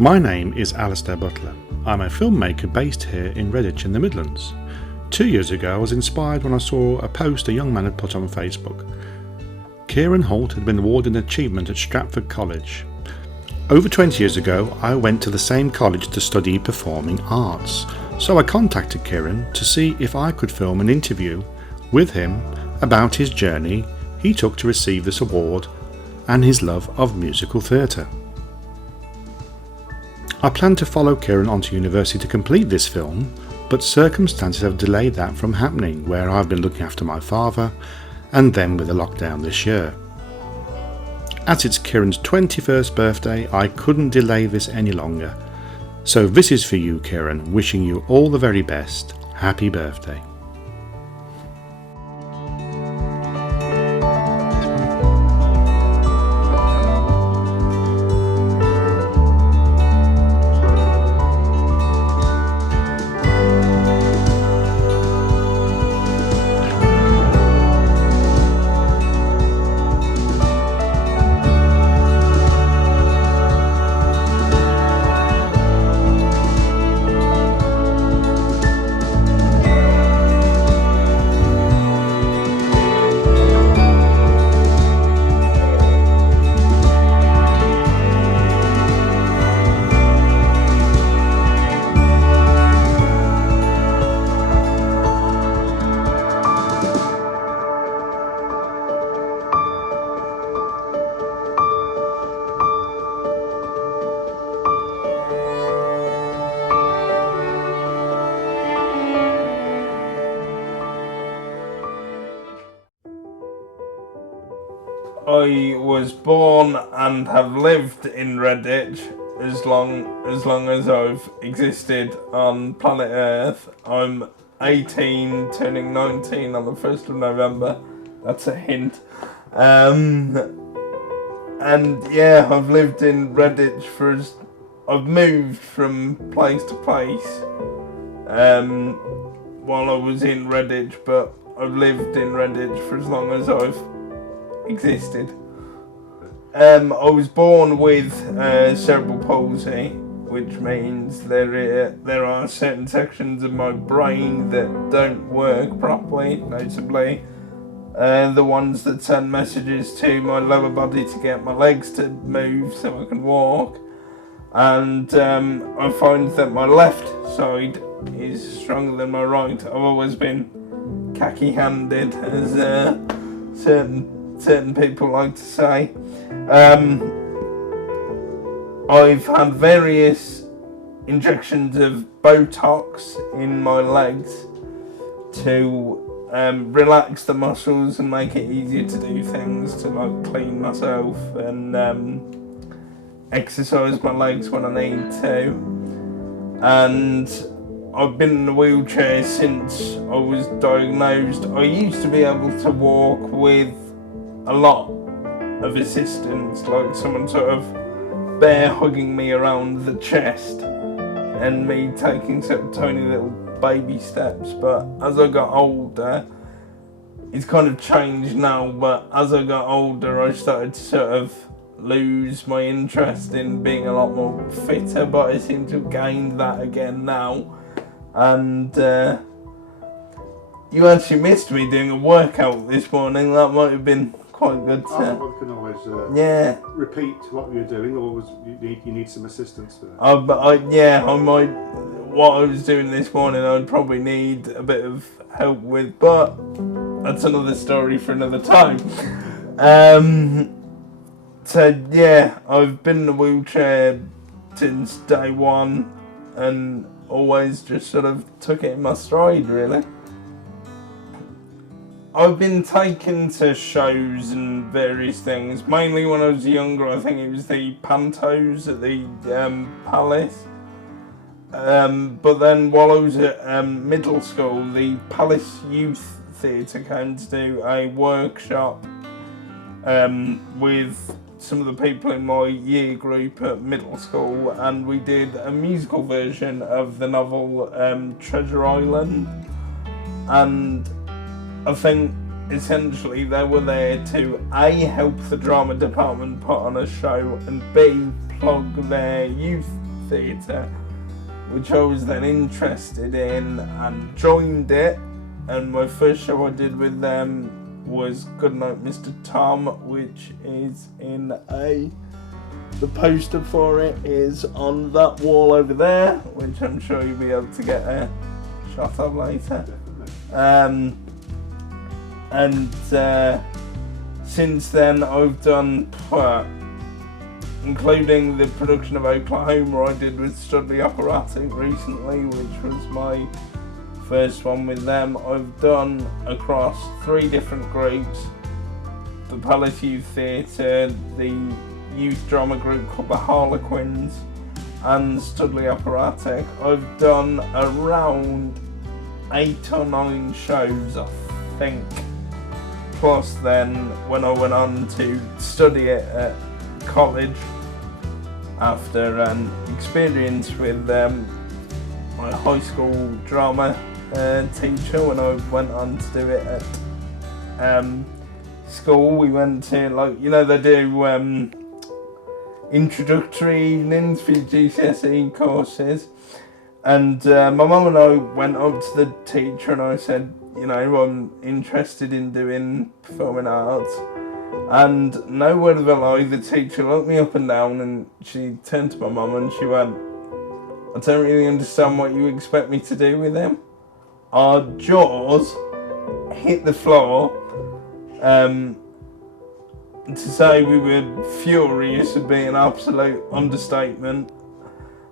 My name is Alistair Butler. I'm a filmmaker based here in Redditch in the Midlands. 2 years ago I was inspired when I saw a post a young man had put on Facebook. Kieron Hoult had been awarded an achievement at Stratford College. Over 20 years ago I went to the same college to study performing arts, so I contacted Kieron to see if I could film an interview with him about his journey he took to receive this award and his love of musical theatre. I planned to follow Kieron onto university to complete this film, but circumstances have delayed that from happening, where I've been looking after my father and then with the lockdown this year. As it's Kieron's 21st birthday, I couldn't delay this any longer. So this is for you, Kieron, wishing you all the very best. Happy birthday. I was born and have lived in Redditch as long as I've existed on planet Earth. I'm 18, turning 19 on the 1st of November. That's a hint. And yeah, I've lived in Redditch I've moved from place to place while I was in Redditch, but I've lived in Redditch for as long as I've existed. I was born with cerebral palsy, which means there are certain sections of my brain that don't work properly, notably the ones that send messages to my lower body to get my legs to move so I can walk. And I find that my left side is stronger than my right. I've always been khaki-handed, as certain people like to say. I've had various injections of Botox in my legs to relax the muscles and make it easier to do things, to like clean myself and exercise my legs when I need to. And I've been in a wheelchair since I was diagnosed. I used to be able to walk with a lot of assistance, like someone sort of bear hugging me around the chest and me taking some tiny little baby steps. But as I got older, it's kind of changed now, but as I got older I started to sort of lose my interest in being a lot more fitter, but I seem to have gained that again now. And you actually missed me doing a workout this morning. That might have been quite good. I can always repeat what you're doing, or you need some assistance for that. I might. What I was doing this morning, I'd probably need a bit of help with, but that's another story for another time. So yeah, I've been in a wheelchair since day one, and always just sort of took it in my stride, really. I've been taken to shows and various things, mainly when I was younger. I think it was the Pantos at the Palace. But then while I was at middle school, the Palace Youth Theatre came to do a workshop with some of the people in my year group at middle school, and we did a musical version of the novel Treasure Island. And I think essentially they were there to A, help the drama department put on a show, and B, plug their youth theatre, which I was then interested in and joined it. And my first show I did with them was Goodnight Mr. Tom, which is in the poster for it is on that wall over there, which I'm sure you'll be able to get a shot of later. Since then I've done, including the production of Oklahoma I did with Studley Operatic recently, which was my first one with them. I've done across 3 different groups: the Palace Youth Theatre, the youth drama group called the Harlequins, and Studley Operatic. I've done around 8 or 9 shows, I think. Plus then when I went on to study it at college after an experience with my high school drama teacher, when I went on to do it at school, we went to, like, you know, they do introductory evenings for GCSE courses, and my mum and I went up to the teacher and I said, you know, I'm interested in doing performing arts. And no word of a lie, the teacher looked me up and down and she turned to my mum and she went, I don't really understand what you expect me to do with him. Our jaws hit the floor. To say we were furious would be an absolute understatement.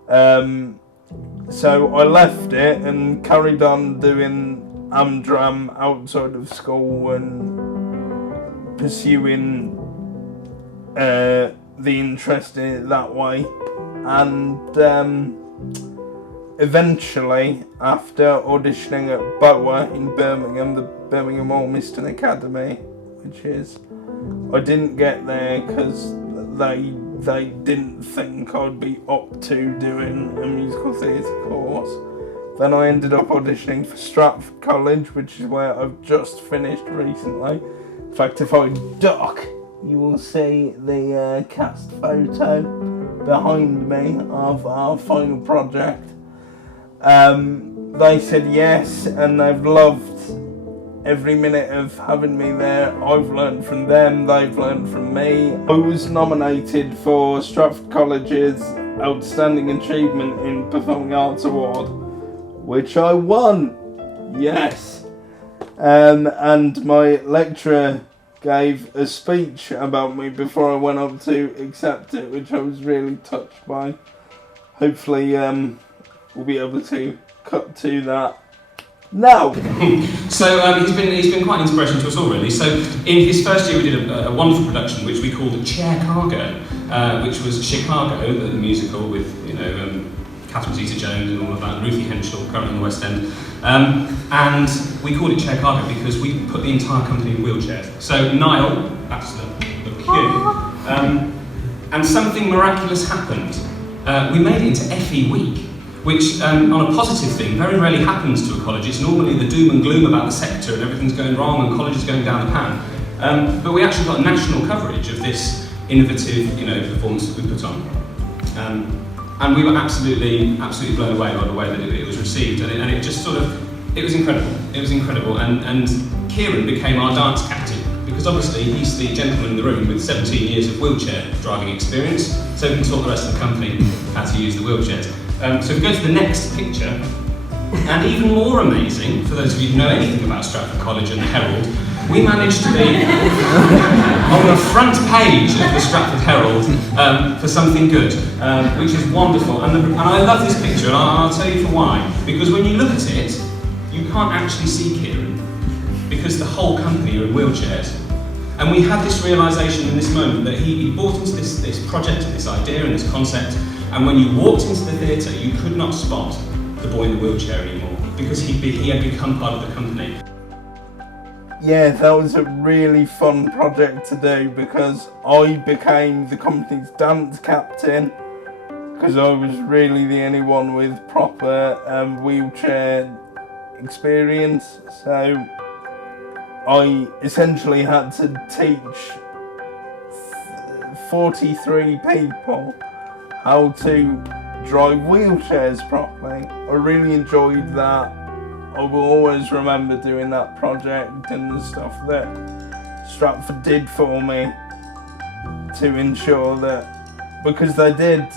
So I left it and carried on doing Amdram outside of school and pursuing the interest in it that way. And eventually, after auditioning at BOA in Birmingham, the Birmingham Ormiston Academy, which is, I didn't get there because they didn't think I'd be up to doing a musical theatre course. Then I ended up auditioning for Stratford College, which is where I've just finished recently. In fact, if I duck, you will see the cast photo behind me of our final project. They said yes, and they've loved every minute of having me there. I've learned from them, they've learned from me. I was nominated for Stratford College's Outstanding Achievement in Performing Arts Award, which I won, yes. And my lecturer gave a speech about me before I went up to accept it, which I was really touched by. Hopefully we'll be able to cut to that. No. So he's been quite an inspiration to us all, really. So in his first year we did a wonderful production which we called Chair Cargo, which was Chicago, the musical with, you know, Catherine Zeta-Jones and all of that, and Ruthie Henschel, currently in the West End. And we called it Chair Cargo because we put the entire company in wheelchairs. So Niall, that's the cue, and something miraculous happened. We made it into FE Week, which on a positive thing very rarely happens to a college. It's normally the doom and gloom about the sector and everything's going wrong and colleges going down the pan. But we actually got national coverage of this innovative, you know, performance that we put on. And we were absolutely blown away by the way that it was received, and it just sort of, it was incredible. It was incredible, and Kieron became our dance captain, because obviously he's the gentleman in the room with 17 years of wheelchair driving experience, so he can taught the rest of the company how to use the wheelchairs. So if we go to the next picture, and even more amazing, for those of you who know anything about Stratford College and the Herald, we managed to be on the front page of the Stratford Herald for something good, which is wonderful. And I love this picture, and I'll tell you for why. Because when you look at it, you can't actually see Kieron, because the whole company are in wheelchairs. And we had this realisation in this moment that he bought into this project, this idea and this concept, and when you walked into the theatre, you could not spot the boy in the wheelchair anymore, because he had become part of the company. Yeah, that was a really fun project to do, because I became the company's dance captain, because I was really the only one with proper wheelchair experience. So I essentially had to teach 43 people how to drive wheelchairs properly. I really enjoyed that. I will always remember doing that project and the stuff that Stratford did for me to ensure that, because they did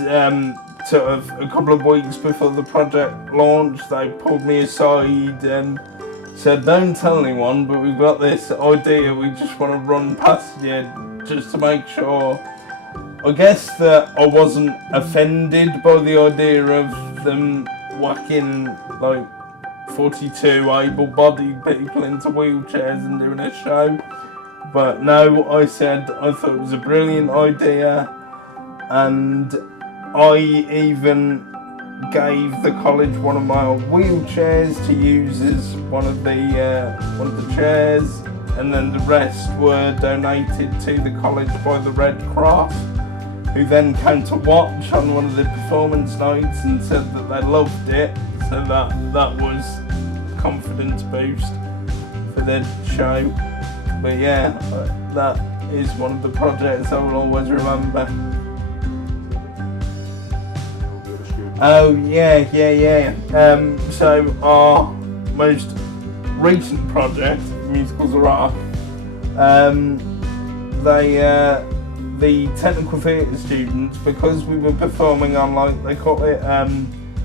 sort of a couple of weeks before the project launched, they pulled me aside and said, don't tell anyone, but we've got this idea we just want to run past you just to make sure. I guess that I wasn't offended by the idea of them whacking like 42 able-bodied people into wheelchairs and doing a show. But no, I said I thought it was a brilliant idea, and I even gave the college one of my old wheelchairs to use as one of the chairs, and then the rest were donated to the college by the Red Cross, who then came to watch on one of the performance nights and said that they loved it. So that was a confidence boost for the show. But yeah, that is one of the projects I will always remember. Oh yeah. So our most recent project, Musicals Are Rock, the technical theatre students, because we were performing on, like, they call it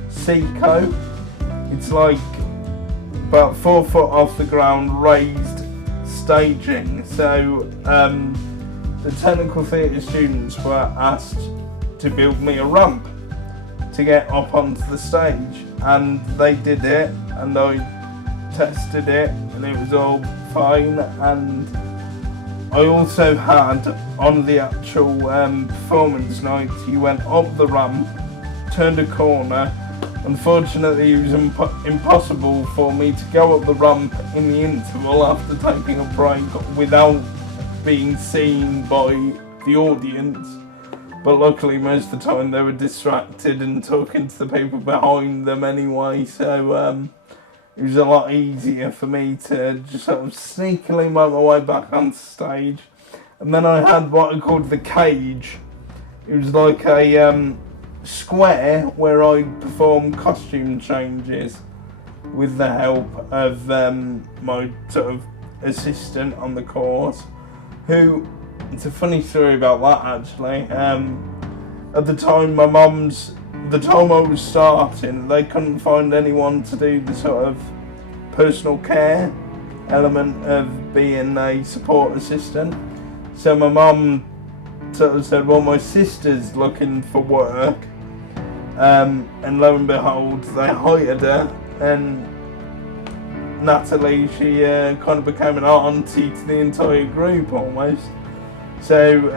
Seco. It's like about 4 foot off the ground, raised staging. So the technical theatre students were asked to build me a ramp to get up onto the stage, and they did it, and I tested it, and it was all fine. And I also had, on the actual performance night, he went up the ramp, turned a corner. Unfortunately, it was impossible for me to go up the ramp in the interval after taking a break without being seen by the audience. But luckily, most of the time they were distracted and talking to the people behind them anyway, so it was a lot easier for me to just sort of sneakily make my way back on stage. And then I had what I called the cage. It was like a square where I performed costume changes with the help of my sort of assistant on the course, who, it's a funny story about that actually. At the time I was starting, they couldn't find anyone to do the sort of personal care element of being a support assistant. So my mum sort of said, well, my sister's looking for work. And lo and behold, they hired her, and Natalie, she kind of became an auntie to the entire group almost. So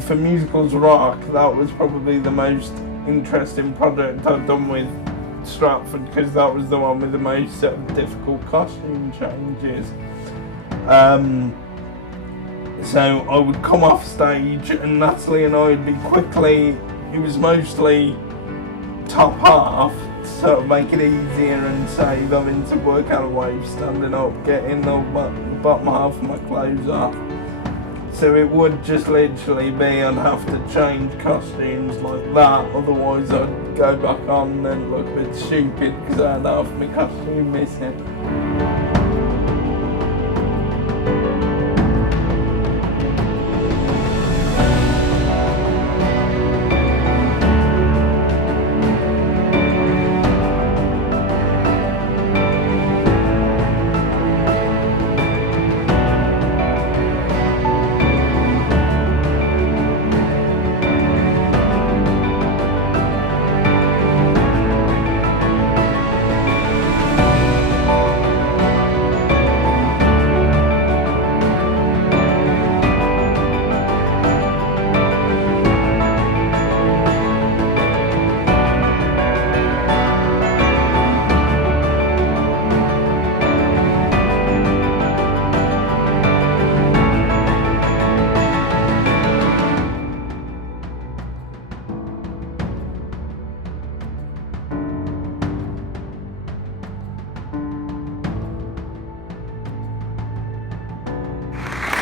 for Musicals Rock, that was probably the most interesting project I've done with Stratford, because that was the one with the most sort of difficult costume changes. So I would come off stage and Natalie and I would be quickly, it was mostly top half, to sort of make it easier and save having to work out a way of standing up, getting the bottom half of my clothes off. So it would just literally be, I'd have to change costumes like that, otherwise I'd go back on and look a bit stupid because I had half my costume missing.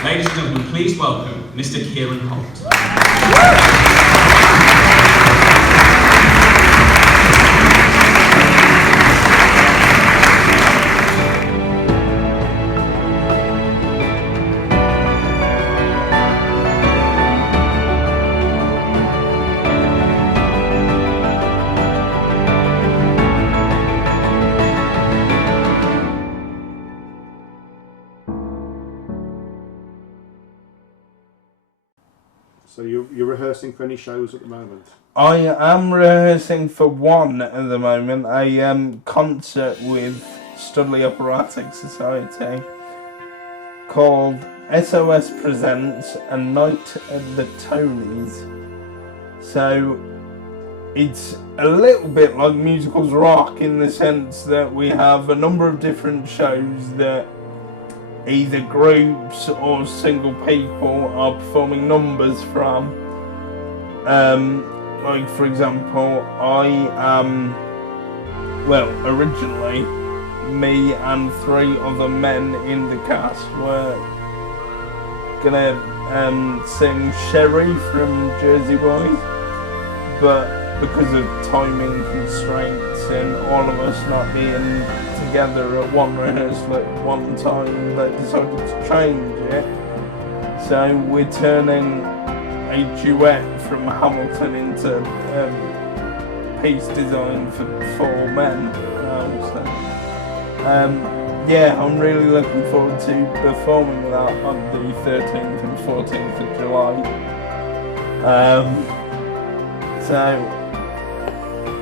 Ladies and gentlemen, please welcome Mr. Kieron Hoult. So you're rehearsing for any shows at the moment? I am rehearsing for one at the moment, a concert with Studley Operatic Society called SOS Presents A Night at the Tonys. So it's a little bit like Musicals Rock in the sense that we have a number of different shows that either groups or single people are performing numbers from. Like for example, originally me and 3 other men in the cast were gonna sing Sherry from Jersey Boys, but because of timing constraints and all of us not being together at one rehearsal at one time, they decided to change it. So we're turning a duet from Hamilton into piece designed for 4 men. I'm really looking forward to performing that on the 13th and 14th of July.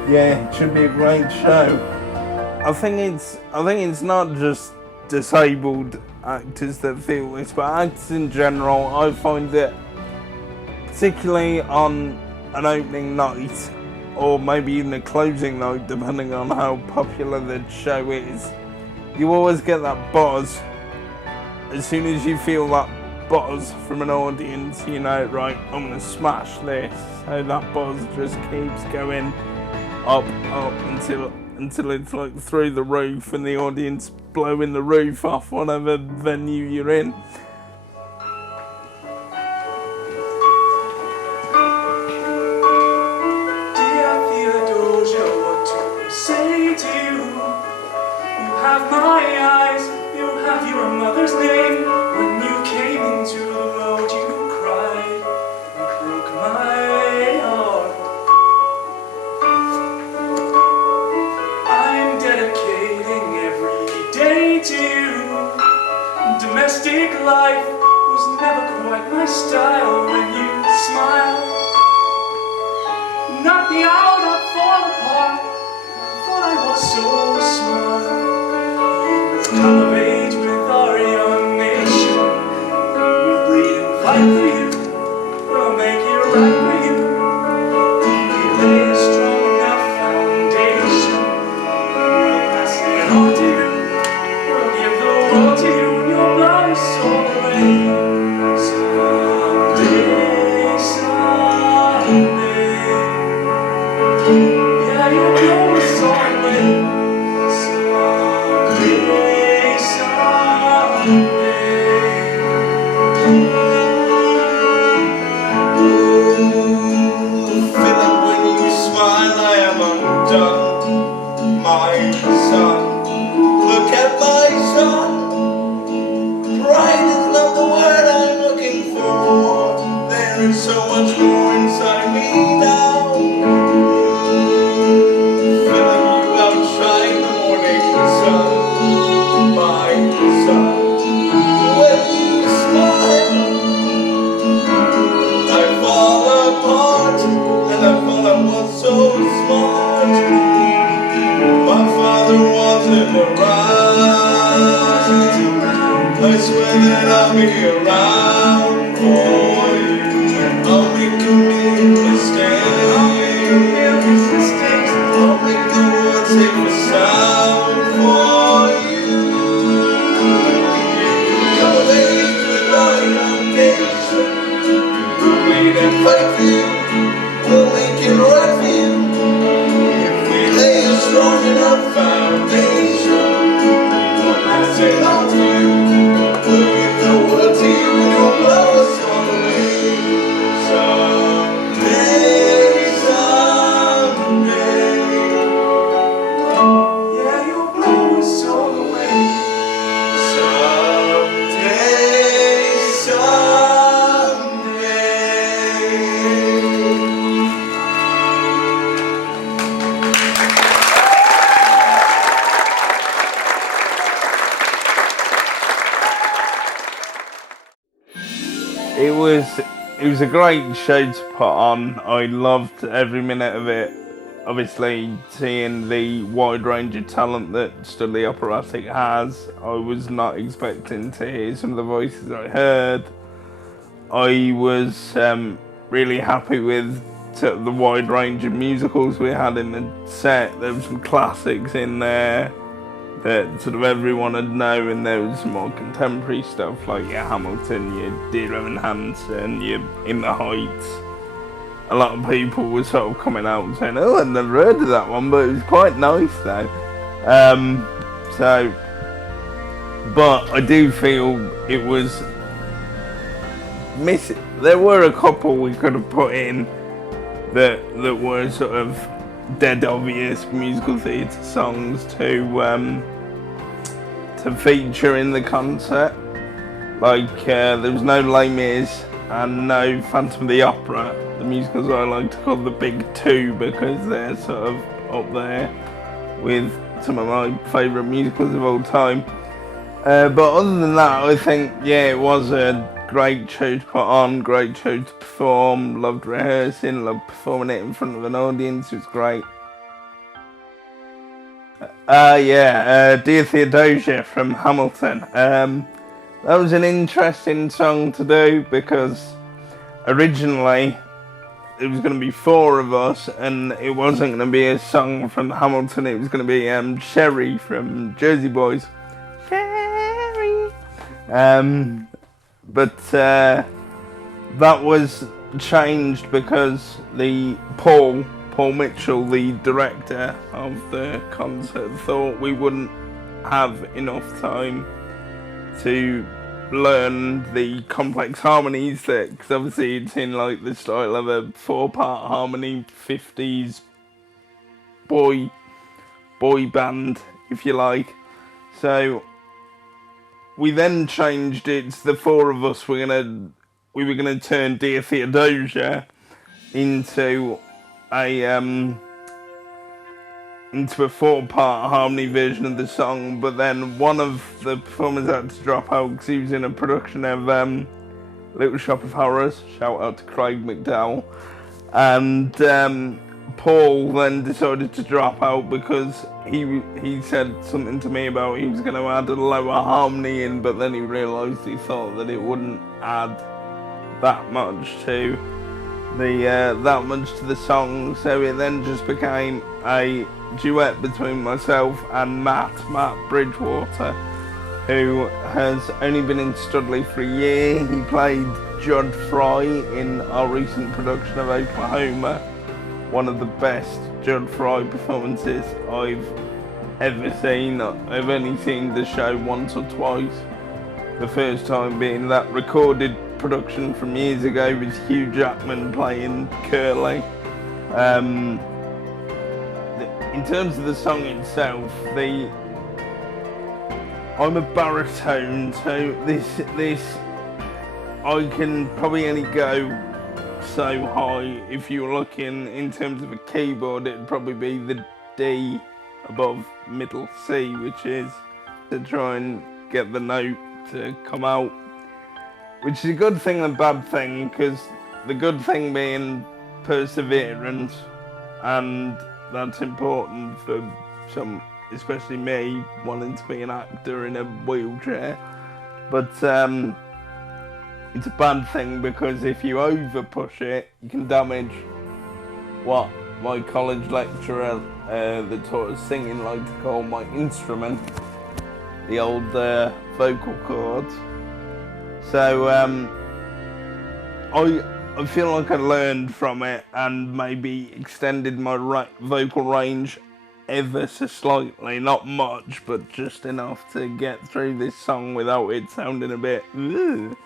It should be a great show. I think it's not just disabled actors that feel this, but actors in general. I find that, particularly on an opening night, or maybe even a closing night, depending on how popular the show is, you always get that buzz. As soon as you feel that buzz from an audience, you know, right, I'm gonna smash this. So that buzz just keeps going up until it's like through the roof and the audience blowing the roof off whatever venue you're in. Have my eyes, you have your mother's name. When you came into the world, you cried and broke my heart. I'm dedicating every day to you. Domestic life was never quite my style. When you smile, knock me out, I fall apart. I thought I was so smart. Come of age with our young nation. We'll bleed and fight for you. We'll make it right for you. We lay a strong enough foundation. We'll pass it on to you. We'll give the world to you. And your blood is soul away. Someday. Yeah, your blood is soul away. So much more inside me now. Feeling you outshine the morning sun, my sun. When you smile, I fall apart, and I thought I was so smart. My father wasn't around. I swear that I'll be around for you. I'll make a mistake. I'll make the world safe a sound for you. Come of age with our foundation. We'll bleed and fight for you. We'll make it right for you. If we lay a strong enough foundation, we'll pass it on to you. We'll give the world to you in your blood. was a great show to put on. I loved every minute of it. Obviously, seeing the wide range of talent that Studley Operatic has, I was not expecting to hear some of the voices I heard. I was really happy with sort of the wide range of musicals we had in the set. There were some classics in there that sort of everyone would know, and there was some more contemporary stuff like your Hamilton, your Dear Evan Hansen, your In the Heights. A lot of people were sort of coming out and saying, "Oh, I've never heard of that one," but it was quite nice though. But I do feel it was missing. There were a couple we could have put in that were sort of dead obvious musical theatre songs to feature in the concert. Like there was no Les Mis and no Phantom of the Opera, the musicals I like to call the big two because they're sort of up there with some of my favourite musicals of all time. But other than that, I think, yeah, it was a great show to put on, great show to perform, loved rehearsing, loved performing it in front of an audience, it was great. Dear Theodosia from Hamilton. That was an interesting song to do because originally it was going to be four of us and it wasn't going to be a song from Hamilton, it was going to be Sherry from Jersey Boys. Sherry! But that was changed because the Paul Mitchell, the director of the concert, thought we wouldn't have enough time to learn the complex harmonies that, because obviously it's in like the style of a 4-part harmony 50s boy band, if you like. So we then changed it to the four of us. We were gonna turn Dear Theodosia into a 4-part harmony version of the song, but then one of the performers had to drop out because he was in a production of Little Shop of Horrors. Shout out to Craig McDowell. And Paul then decided to drop out because he said something to me about he was going to add a lower harmony in, but then he realised he thought that it wouldn't add that much to the song, so it then just became a duet between myself and Matt Bridgewater, who has only been in Studley for a year. He played Judd Fry in our recent production of Oklahoma, one of the best Judd Fry performances I've ever seen. I've only seen the show once or twice, the first time being that recorded production from years ago with Hugh Jackman playing Curly. In terms of the song itself, I'm a baritone, so this I can probably only go so high. If you were looking in terms of a keyboard, it'd probably be the D above middle C, which is to try and get the note to come out. Which is a good thing and a bad thing, because the good thing being perseverance, and that's important for some, especially me, wanting to be an actor in a wheelchair. But it's a bad thing because if you over push it, you can damage what my college lecturer that taught us singing liked to call my instrument, the old vocal cords. So I feel like I learned from it and maybe extended my vocal range ever so slightly, not much, but just enough to get through this song without it sounding a bit ugh.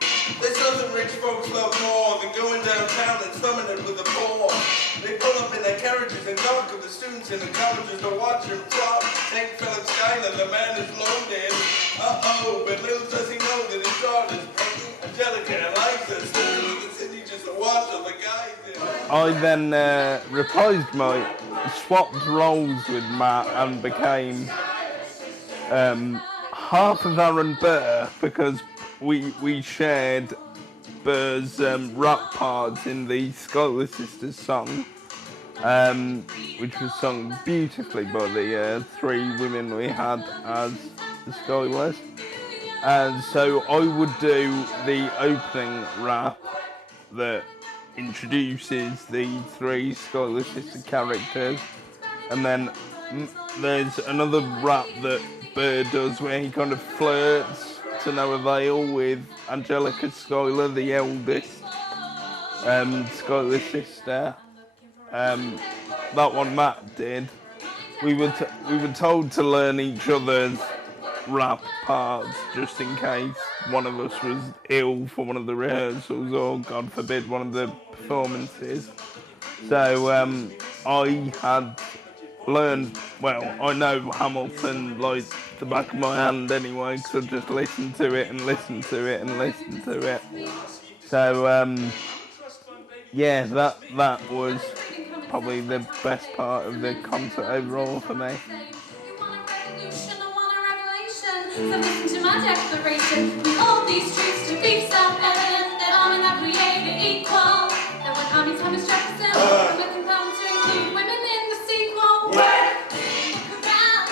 There's nothing rich folks love more than going downtown and slumming it with the poor. They pull up in their carriages and talk of the students in the colleges to watch them flop. St. Philip's Island, the man is loaded. Uh-oh, but little does he know that his daughter's Peggy, Angelica, and Liza still in the city just to watch all the guys in. I then swapped roles with Matt and became half of Aaron Burr because we shared Burr's rap parts in the Schuyler Sisters song, which was sung beautifully by the three women we had as the Schuylers. And so I would do the opening rap that introduces the three Schuyler Sister characters, and then there's another rap that Burr does where he kind of flirts to no avail with Angelica Schuyler, the eldest Schuyler sister. That one Matt did. We were told to learn each other's rap parts just in case one of us was ill for one of the rehearsals or, God forbid, one of the performances. So I had learned, well, I know Hamilton like the back of my hand anyway, because I just listened to it and listened to it and listened to it. So yeah, that was probably the best part of the concert overall for me. So listen to my declaration. We hold these truths to be self-evident, that I'm and that created equal. That when army time is Jefferson, women can come to include women in the sequel. Look around,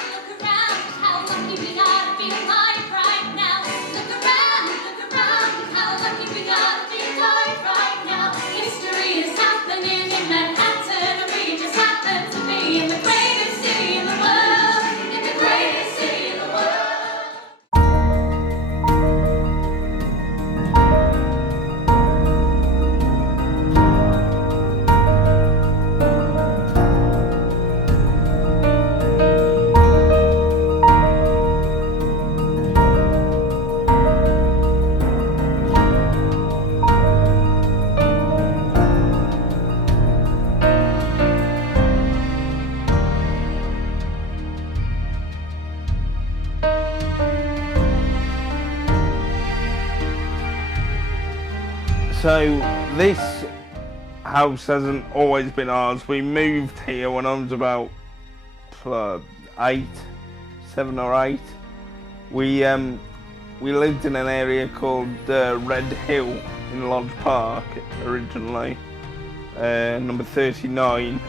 how lucky we are to be alive right now. Look around, how lucky we are to be alive right now. History is happening in Manhattan, and we just happen to be in the greatest city in the world. In the greatest city in the world. So this house hasn't always been ours. We moved here when I was about 7 or 8. We lived in an area called Red Hill in Lodge Park originally, number 39,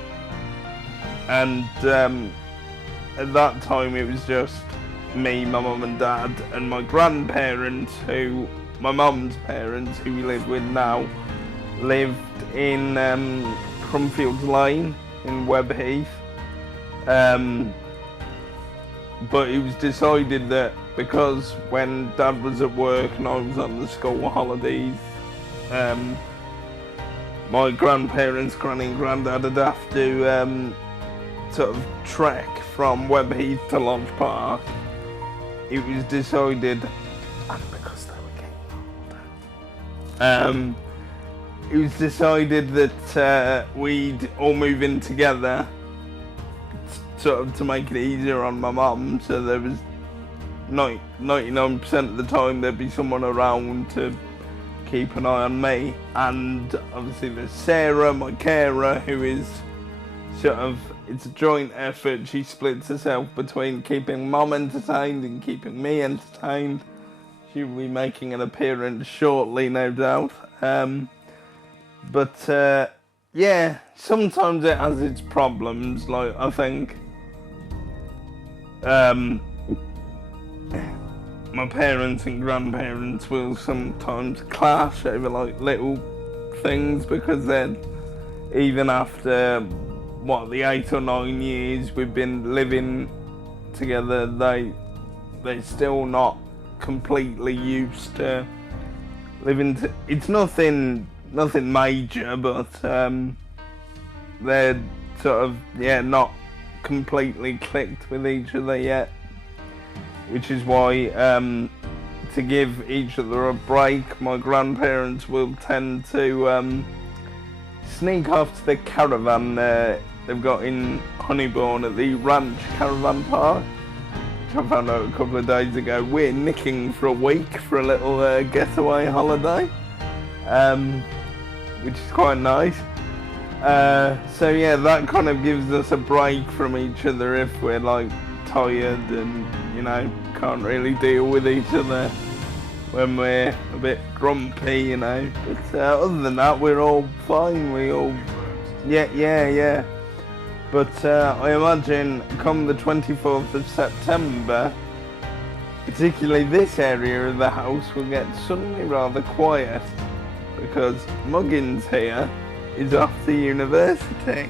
and at that time it was just me, my mum and dad, and my grandparents, my mum's parents, who we live with now, lived in Crumfields Lane in Webb Heath. But it was decided that because when Dad was at work and I was on the school holidays, my grandparents, Granny and Grandad, would have to sort of trek from Webb Heath to Lodge Park. It was decided, and because they were getting older, it was decided that we'd all move in together, sort of to make it easier on my mum. So there was 99% of the time there'd be someone around to keep an eye on me, and obviously there's Sarah, my carer, who is sort of, it's a joint effort. She splits herself between keeping Mum entertained and keeping me entertained. She'll be making an appearance shortly, no doubt. But yeah, sometimes it has its problems. Like, I think my parents and grandparents will sometimes clash over like little things, because then even after the 8 or 9 years we've been living together, they're still not completely used to living it's nothing major, but they're sort of not completely clicked with each other yet, which is why to give each other a break, my grandparents will tend to sneak off to the caravan they've got in Honeybourne at the Ranch Caravan Park, which I found out a couple of days ago. We're nicking for a week for a little getaway holiday, which is quite nice. So yeah, that kind of gives us a break from each other if we're like tired and can't really deal with each other when we're a bit grumpy, you know. But other than that, we're all fine. We all, yeah. But I imagine come the 24th of September, particularly this area of the house will get suddenly rather quiet because Muggins here is off to university.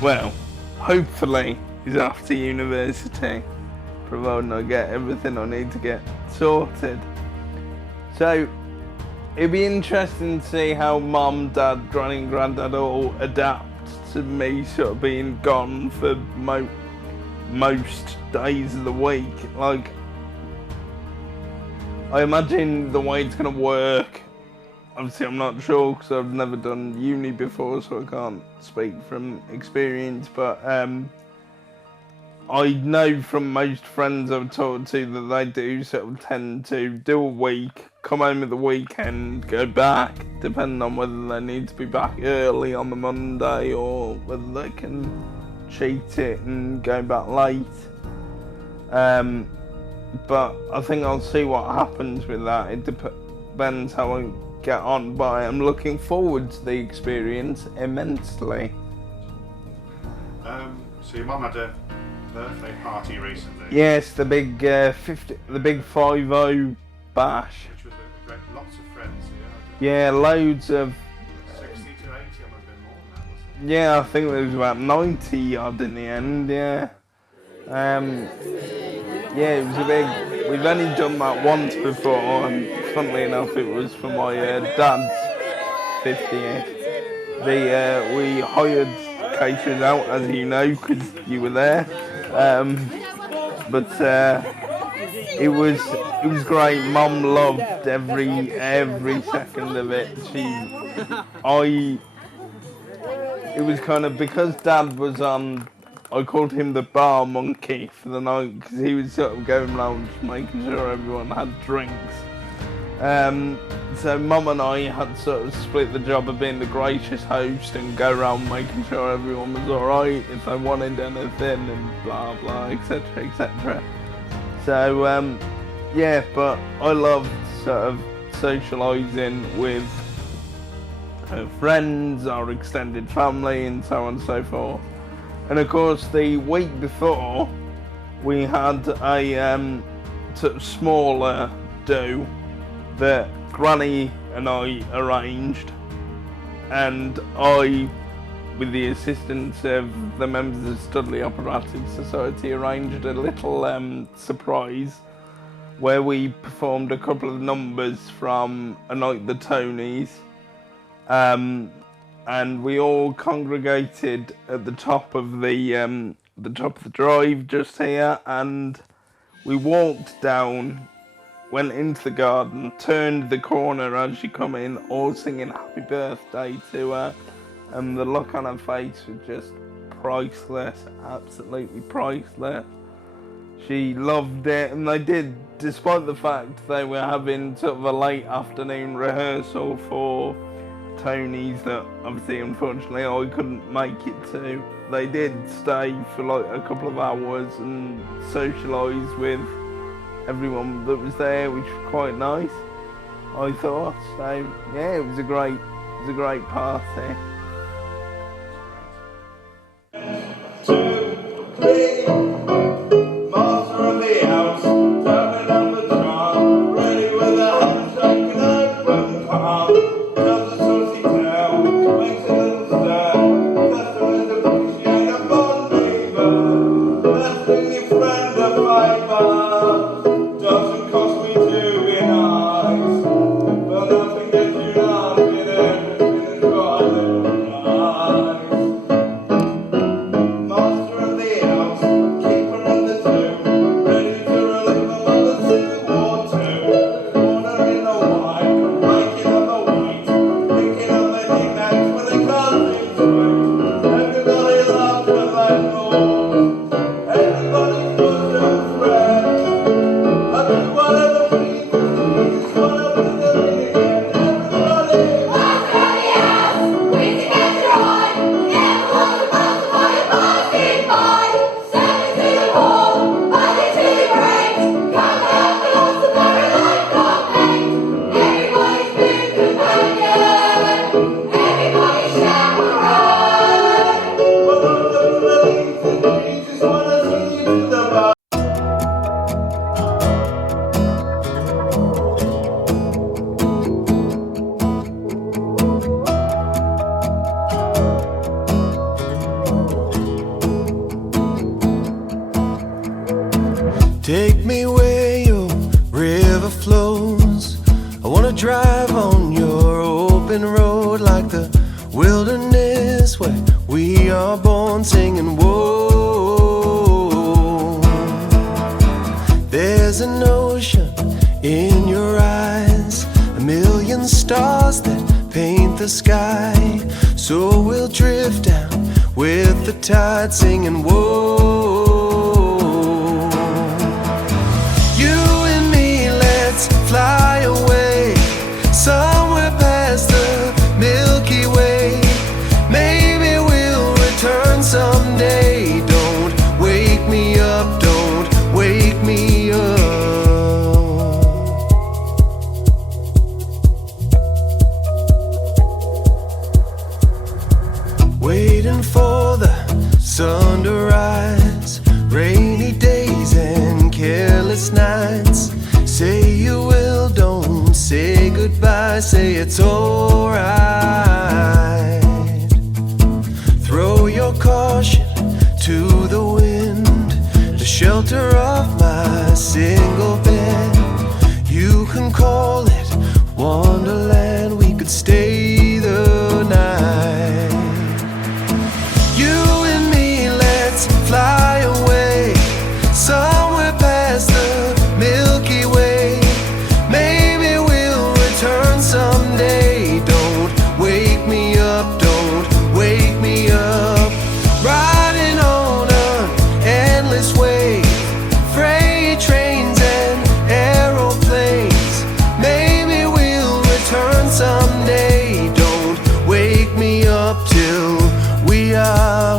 Well, hopefully he's off to university, providing I get everything I need to get sorted. So it'd be interesting to see how Mum, Dad, Granny and Grandad all adapt to me sort of being gone for most days of the week. Like, I imagine the way it's going to work, obviously I'm not sure because I've never done uni before, so I can't speak from experience, but I know from most friends I've talked to that they do sort of tend to do a week, come home at the weekend, go back, depending on whether they need to be back early on the Monday or whether they can cheat it and go back late. But I think I'll see what happens with that. It depends how I get on, but I am looking forward to the experience immensely. So your mum had a birthday party recently. Yes, the big 50 bash. Which was lots of friends. Yeah, loads of. 60 to 80, I might have been more than that, wasn't it? Yeah, I think there was about 90 odd in the end. Yeah. Yeah, it was a big. We've only done that once before, and funnily enough, it was for my dad's 50th. We hired caterers out, as you know, because you were there. But it was great. Mum loved every second of it. It was kind of because Dad was on. I called him the bar monkey for the night because he was sort of going around just making sure everyone had drinks. So Mum and I had sort of split the job of being the gracious host and go around making sure everyone was alright if they wanted anything and blah blah, etc, etc. So yeah, but I loved sort of socialising with her friends, our extended family and so on and so forth. And of course the week before we had a sort of smaller do that Granny and I arranged, and I, with the assistance of the members of Studley Operatic Society, arranged a little surprise where we performed a couple of numbers from A Night at the Tonys, and we all congregated at the top of the drive just here, and we walked down, went into the garden, turned the corner as you come in, all singing happy birthday to her, and the look on her face was just priceless, absolutely priceless. She loved it, and they did, despite the fact they were having sort of a late afternoon rehearsal for Tony's that obviously unfortunately I couldn't make it to. They did stay for like a couple of hours and socialise with everyone that was there, which was quite nice, I thought. So yeah, it was a great party. 2, 3, master of the house, turning up the drum, ready with a handshake and a open palm, tells a saucy tale, makes a little stir, customers appreciate a bon vivant, let's bring your friend a fiver, doesn't cost me to be nice, but nothing gets you laughing, everything is got a little nice. Master of the house, wilderness where we are born singing whoa. There's an ocean in your eyes, a million stars that paint the sky. So we'll drift down with the tide singing whoa. You and me, let's fly away somewhere past the Milky Way. Maybe we'll return someday. Don't wake me up, don't wake me up. Waiting for the sun to rise, rainy days and careless nights. Say you will, don't say goodbye, say it's alright. Throw your caution to the wind, the shelter of my single bed. You can call it Wonderland, we could stay the night. You and me, let's fly away somewhere past the Milky Way. Maybe we'll return someday. Don't wake me up, don't wake me up. Riding on an endless wave, freight trains and aeroplanes. Maybe we'll return someday. Don't wake me up till we are